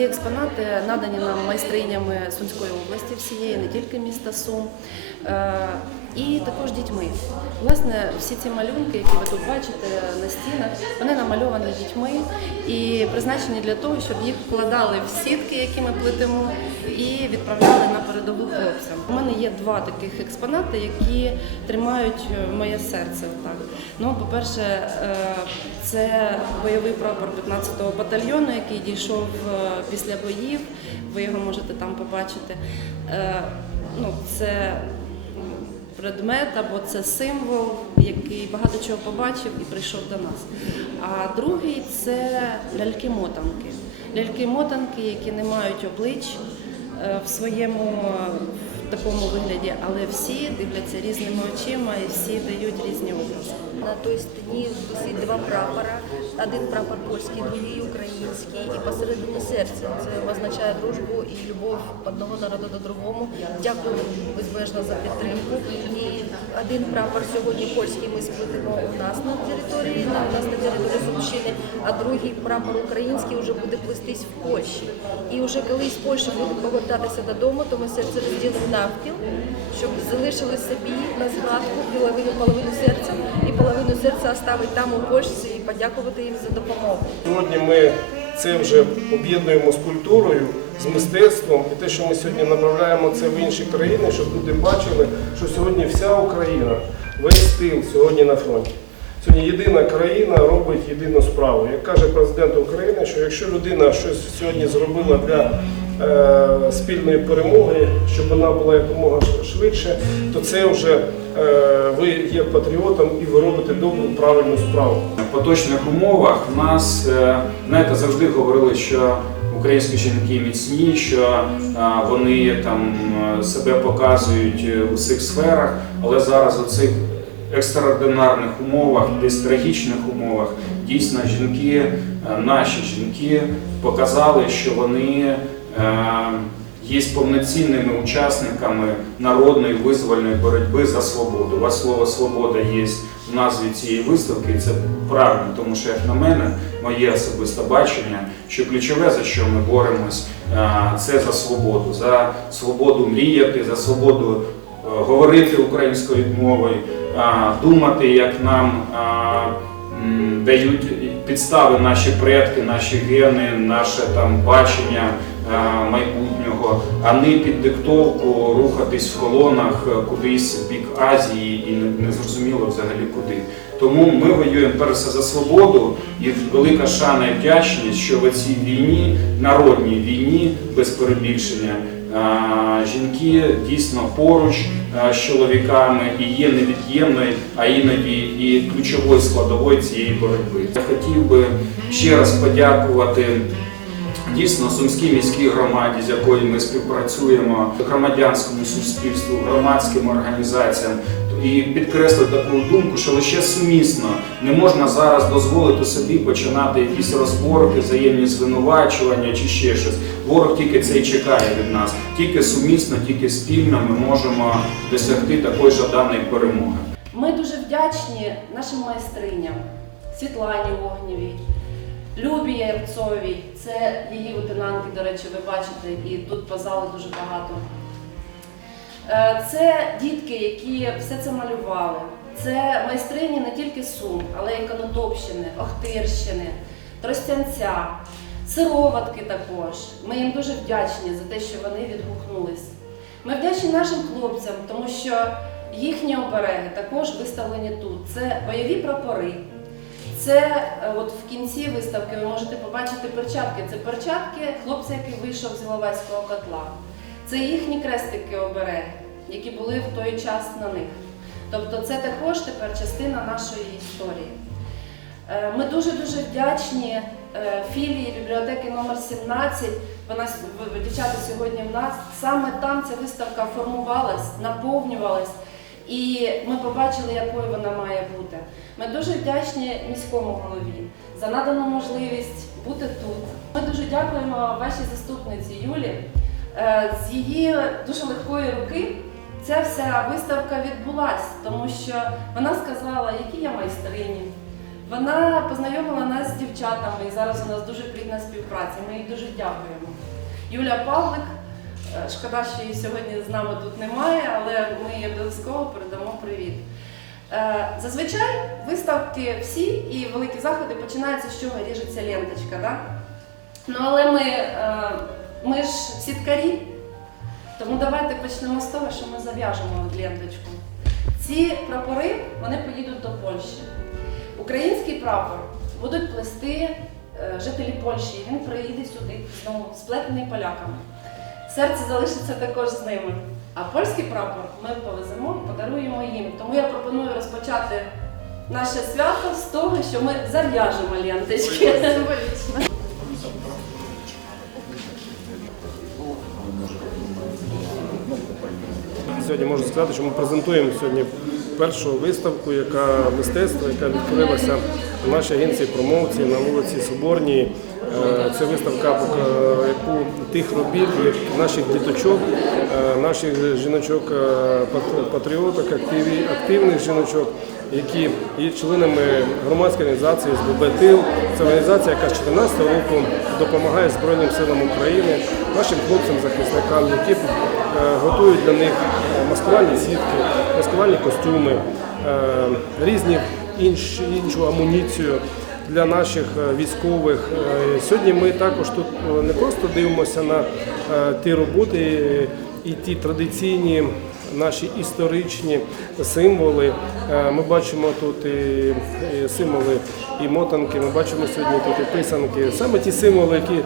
Ці експонати надані нам майстринями Сумської області всієї, не тільки міста Сум, е, і також дітьми. Власне, всі ці малюнки, які ви тут бачите на стінах, вони намальовані дітьми і призначені для того, щоб їх вкладали в сітки, які ми плетемо, і відправляли на передову хлопцям. У мене є два таких експонати, які тримають моє серце. Отак. Ну, по-перше, е, це бойовий прапор 15-го батальйону, який дійшов е, після боїв. Ви його можете там побачити. Е, Ну, це предмет або це символ, який багато чого побачив і прийшов до нас. А другий це ляльки-мотанки. Ляльки-мотанки, які не мають облич е, в своєму такому вигляді, але всі дивляться різними очима і всі дають різні образи. На той стіні висить два прапора. Один прапор польський, другий український. І посередині серця. Це означає дружбу і любов одного народу до другому. Дякую безмежно за підтримку. І один прапор сьогодні польський ми сплетемо у нас на території, на у нас на території Сумщини, а другий прапор український вже буде плестись в Польщі. І вже коли з Польщі будуть повертатися додому, то ми серце розділимо навпіл, щоб залишили собі на згадку половину половину серця і половину серця оставить там у Польщі і подякувати їм за допомогу. Сьогодні ми це вже об'єднуємо з культурою, з мистецтвом, і те, що ми сьогодні направляємо це в інші країни, щоб люди бачили, що сьогодні вся Україна, весь тил сьогодні на фронті. Сьогодні єдина країна робить єдину справу. Як каже президент України, що якщо людина щось сьогодні зробила для е, спільної перемоги, щоб вона була якомога швидше, то це вже е, ви є патріотом і ви робите добру правильну справу. В поточних умовах в нас е, знаєте, завжди говорили, що українські жінки міцні, що е, вони там е, себе показують у всіх сферах, але зараз у цих екстраординарних умовах, десь трагічних умовах, дійсно жінки, е, наші жінки показали, що вони е, є повноцінними учасниками народної визвольної боротьби за свободу. У вас слово свобода є в назві цієї виставки, і це правильно, тому що, як на мене, моє особисте бачення, що ключове, за що ми боремось, е, це за свободу, за свободу мріяти, за свободу говорити українською мовою, думати, як нам. Дають підстави наші предки, наші гени, наше там бачення майбутнього, а не під диктовку рухатись в колонах кудись в бік Азії і не, зрозуміло взагалі куди. Тому ми воюємо перш за свободу і велика шана і вдячність, що в цій війні, народній війні, без перебільшення, жінки дійсно поруч е, з чоловіками і є невід'ємною, а іноді і ключовою складовою цієї боротьби. Я хотів би ще раз подякувати. Дійсно, Сумській міській громаді, з якою ми співпрацюємо, громадянському суспільству, громадським організаціям, і підкреслити таку думку, що лише сумісно не можна зараз дозволити собі починати якісь розборки, взаємні звинувачування чи ще щось. Ворог тільки це і чекає від нас. Тільки сумісно, тільки спільно ми можемо досягти такої жаданої перемоги. Ми дуже вдячні нашим майстриням Світлані Вогнєвій, Любі Ярцовій. Це її лейтенантки, до речі, ви бачите, і тут по залу дуже багато. Е, Це дітки, які все це малювали. Це майстрині не тільки Сум, але й Конотопщини, Охтирщини, Тростянця, Сироватки також. Ми їм дуже вдячні за те, що вони відгукнулись. Ми вдячні нашим хлопцям, тому що їхні обереги також виставлені тут. Це бойові прапори. Це е, от в кінці виставки ви можете побачити перчатки. Це перчатки хлопця, який вийшов з Іловайського котла. Це їхні крестики обереги, які були в той час на них. Тобто це також тепер частина нашої історії. Е, Ми дуже-дуже вдячні е, філії бібліотеки номер 17 Вона дівчата сьогодні в нас. Саме там ця виставка формувалась, наповнювалась, і ми побачили, якою вона має бути. Ми дуже вдячні міському голові за надану можливість бути тут. Ми дуже дякуємо вашій заступниці Юлі. Е, З її дуже легкої руки ця вся виставка відбулась, тому що вона сказала, які я майстрині. Вона познайомила нас з дівчатами, і зараз у нас дуже плідна співпраця. Ми їй дуже дякуємо. Юля Павлик. Е, Шкода, що її сьогодні з нами тут немає, але ми їй обов'язково передамо привіт. Е, Зазвичай виставки всі і великі заходи починаються з чого ріжеться ленточка. Да? Ну але ми, е, ми ж сіткарі, тому давайте почнемо з того, що ми зав'яжемо ленточку. Ці прапори вони поїдуть до Польщі. Український прапор будуть плести жителі Польщі. Він приїде сюди знову сплетений поляками. Серце залишиться також з ними. А польський прапор ми повеземо подаруємо їм. Тому я пропоную розпочати наше свято з того, що ми зав'яжемо ленточки. Сьогодні можу сказати, що ми презентуємо сьогодні першу виставку, яка мистецтво, яка відкрилася в нашій агенції промоції на вулиці Соборній. Е, Це виставка, яку тих робіт, наших діточок, е, наших жіночок, е, патріоток, активних жіночок, які є членами громадської організації СББ ТИЛ. Це організація, яка з 2014 року допомагає Збройним силам України, нашим хлопцям-захисникам, які е, готують для них е, маскувальні сітки, маскувальні костюми, е, різні інші, іншу амуніцію для наших е, військових. Е, Сьогодні ми також тут не просто дивимося на ті роботи і ті традиційні наші історичні символи. Ми бачимо тут і, символи і мотанки, ми бачимо сьогодні тут і писанки. Саме ті символи, які,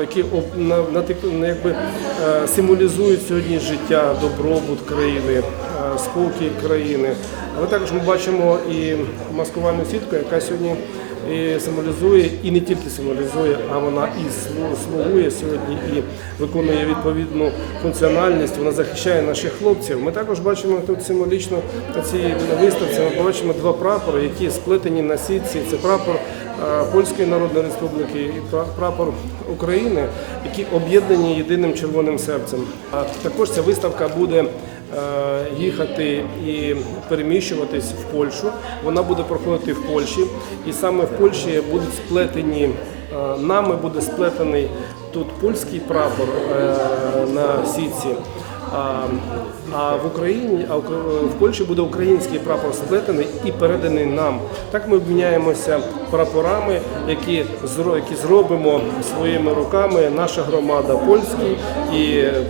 які на, якби, е, символізують сьогодні життя, добробут країни, е, спокій країни. Але також ми бачимо і маскувальну сітку, яка сьогодні і символізує, і не тільки символізує, а вона і слугує сьогодні і виконує відповідну функціональність. Вона захищає наших хлопців. Ми також бачимо тут символічно на цій виставці. Ми бачимо два прапори, які сплетені на сітці. Це прапор е, Польської Народної Республіки і пра- прапор України, які об'єднані єдиним червоним серцем. А також ця виставка буде е, їхати і переміщуватись в Польщу. Вона буде проходити в Польщі, і саме в Польщі будуть сплетені. е, Нами буде сплетений тут польський прапор е, на сітці. А, в Україні, а в Польщі буде український прапор сплетений і переданий нам. Так ми обміняємося прапорами, які які зробимо своїми руками. Наша громада польський і е,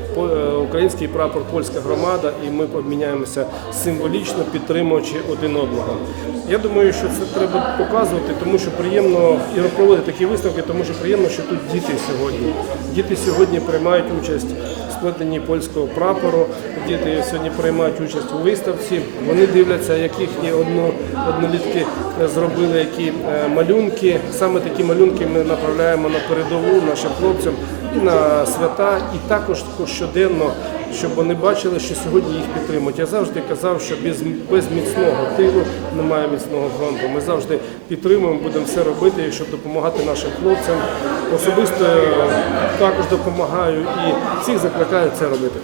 український прапор польська громада, і ми обміняємося символічно підтримуючи один одного. Я думаю, що це треба показувати, тому що приємно і проводити такі виставки, тому що приємно, що тут діти сьогодні. Діти сьогодні приймають участь в польського прапору. Діти сьогодні приймають участь у виставці. Вони дивляться, як їхні одно, однолітки зробили які е, малюнки. Саме такі малюнки ми направляємо на передову нашим хлопцям і на свята, і також щоденно, щоб вони бачили, що сьогодні їх підтримують. Я завжди казав, що без, без міцного тилу немає міцного фронту. Ми завжди підтримуємо, будемо все робити, щоб допомагати нашим хлопцям. Особисто е, також допомагаю і всіх закликаю це робити.